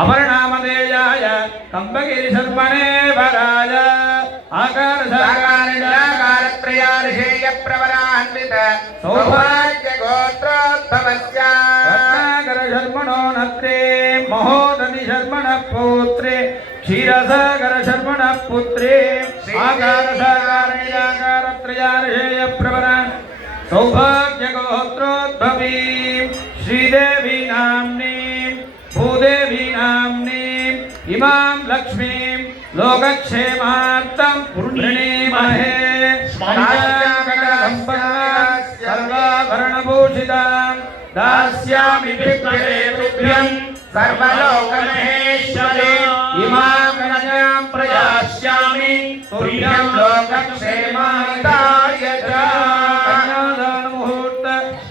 अमरनामधेयाय कंबगिरिशर्मणे वराय आकार साकारत्रयार्षेय प्रवरान्वित सौभाग्य गोत्रोद्भवस्य रत्नाकर शर्मणो नत्रे महोदधि शर्मण पुत्रे क्षीरसागर शर्मण पुत्रे आकार साकारत्रयार्षेय प्रवरान् सौभाग्य गोत्रोद्भवी श्रीदेवी नाम्नी भूदेवी नाम्नी इमां लक्ष्मीं लोकक्षेमार्थं वृणीमहे सर्वाभरणभूषितां दास्यामि तुभ्यं सर्वलोकमहेश्वरी इमां कन्यां प्रयास्यामि तुभ्यं लोकक्षेमार्थाय च कन्यादानमुहूर्त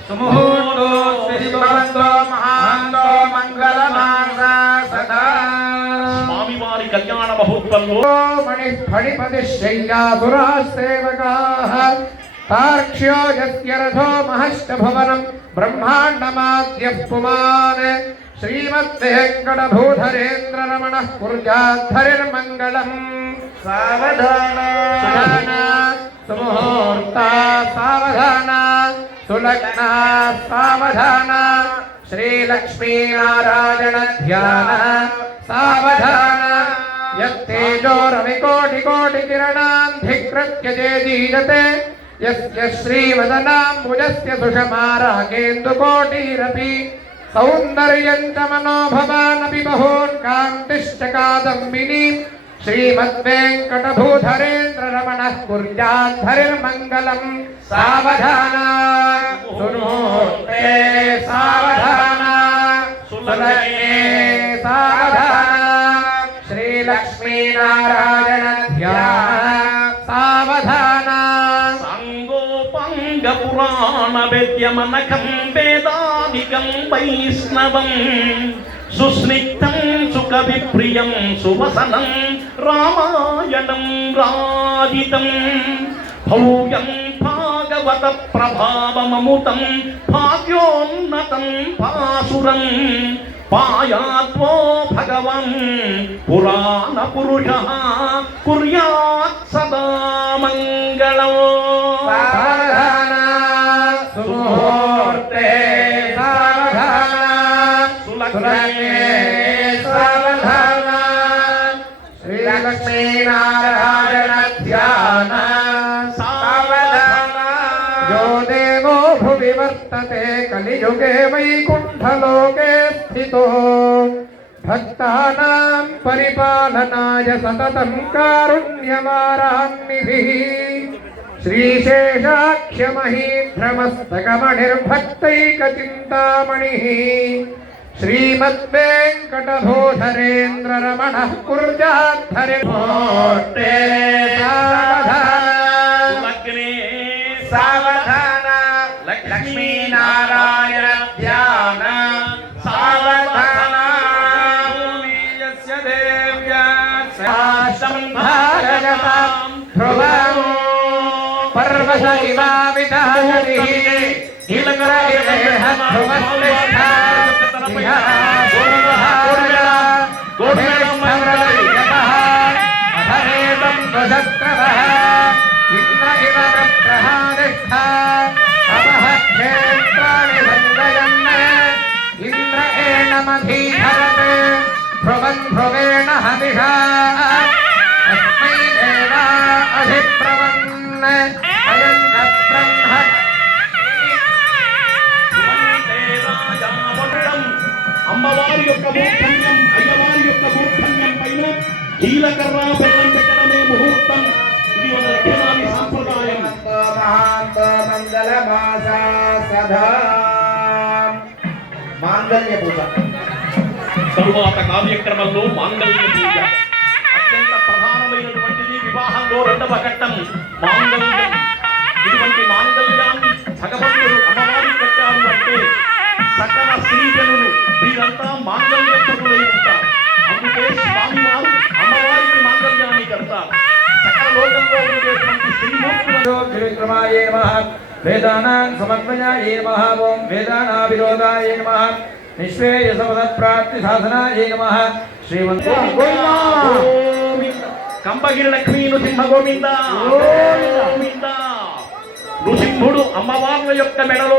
सुमुहूर्तो श्रीभवन्तो महान्तो मंगलमासा सदा स्वामी वारी कल्याण महोत्सव मणिफणिपतिशय्यासुरासेवकाः तार्क्ष्यो यस्य रथो महश्चभवनं ब्रह्माण्डमाद्यः पुमान् श्रीमद्वेङ्कटभूधरेन्द्ररमणः कुर्याद्धरिर्मङ्गलम् सावधान सुमुहूर्ता सावधान सुलग्ना सावधान श्रीलक्ष्मीनारायण ध्यान सावधान यत्तेजो रविकोटिकोटिकिरणान्धिकृत्य जेदीयते यस्य श्रीवदनाम्बुजस्य सुषमारागेन्दुकोटिरपि सौन्दर्यं च मनोभवानपि बहून् कान्तिश्च कादम्बिनी श्रीमद्वेङ्कटभूधरेन्द्ररमणः कुर्याद्धरिर्मङ्गलम् सावधान सुमुहूर्ते सावधान सुलग्ने सावधान श्रीलक्ष्मीनारायण ध्यान सावधान सांगोपांग पुराण वेद्यमनकं वेदादिकं वैष्णवं सुस्निग्धं सुकविप्रियं सुवसनं रामायणं राजितं भव्यं भागवत प्रभावममुतं भाग्योन्नतं पासुरं पायात्वो भगवन् पुराण पुरुषः कुर्यात् सदा मङ्गलम् सावधान सुमुहूर्ते सावधान सुलग्ने सावधान श्रीलक्ष्मीनारायण ध्यान सावधान यो देवो भुवि वर्तते कलियुगे वैकुण्ठलोके स्थितो भक्तानां परिपालनाय सततं कारुण्यवारान्निधिः श्रीशेषाख्यमहीध्रमस्तकमणिर्भक्तैकचिन्तामणिः श्रीमद्वेङ्कटभूधरेन्द्ररमणः कुर्याद्धरिर्मूर्ते सावधान सावधान लक्ष्मीनारायण ध्यान सावधान यस्य देव्या संभारजतां ध्रुवं पर्वत इवाविदायतिः हिलकर इवेह ध्रुवस्तिष्ठा गोढेश्वरलयतः अधरेदं ध्वजक्रवः इन्द्र इव प्रहादिष्ठा अपः क्षेत्राणि सञ्जयन् इन्द्र एणमधीधरते ध्रुवं ध्रुवेण हविषा अस्मै देवा अधिप्रवन् अयं ब्रह्म అమ్మవారి యొక్క మూర్ధన్యం అయ్యవారి యొక్క మూర్ధన్యం పైన జీలకర్ర బెల్లం పెట్టడమే ముహూర్తం. ఇది మన దక్షిణాది సాంప్రదాయం. మంగళమాసా సదా మాంగళ్య పూజ తరువాత కార్యక్రమంలో మాంగళ్య పూజ అత్యంత ప్రధానమైనటువంటిది. వివాహంలో రెండవ ఘట్టం మాంగళ్యం. ఇటువంటి మాంగళ్యాన్ని భగవంతుడు అమ్మవారి పెట్టారు అంటే సకల స్త్రీజనులు వీరంతా మాంగళ్యప్రదులై ఉంటారు. అందుకే స్వామివారు అమ్మవారికి మాంగళ్యాన్ని కడతారు. సకల లోకంలో ఉండేటువంటి శ్రీమూర్తులను విక్రమాయ నమః వేదానాం సమన్వయాయ నమః ఓం వేదానావిరోధాయ నమః నిశ్వేయసమదప్రాప్తి సాధనాయ నమః శ్రీమంత కంబగిరి లక్ష్మీ నృసింహ గోవింద గోవింద నృసింహుడు అమ్మవార్ల యొక్క మెడలో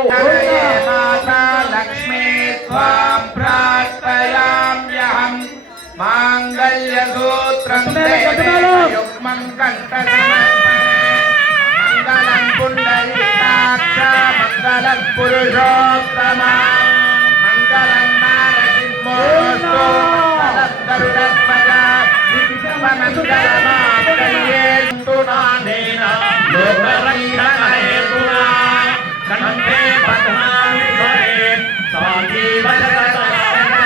మాతా లక్ష్మీ త్వాం ప్రార్థయామ్యహం మాంగళ్య సూత్రం యుగ్మం కంఠసమర్పణే మంగళం పుండరీకాక్ష మంగళం పురుషోత్తమ మంగళం నారసింహోస్తు మంగళం గరుడధ్వజ మంగళమాంగళ్యేంతు నానేన లోకరక్షణహేతునా కంఠే పద్మాని ధరే సాజీవనరత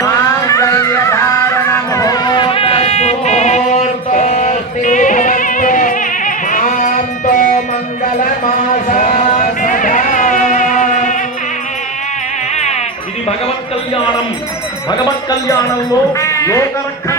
మాంగళ్యధారణ ముహూర్తస్తు ముహూర్తోస్తు మాంతో మంగళమాసా సదా. ఇది భగవత్ కళ్యాణం. భగవత్ కళ్యాణంలో లోకరక్షణ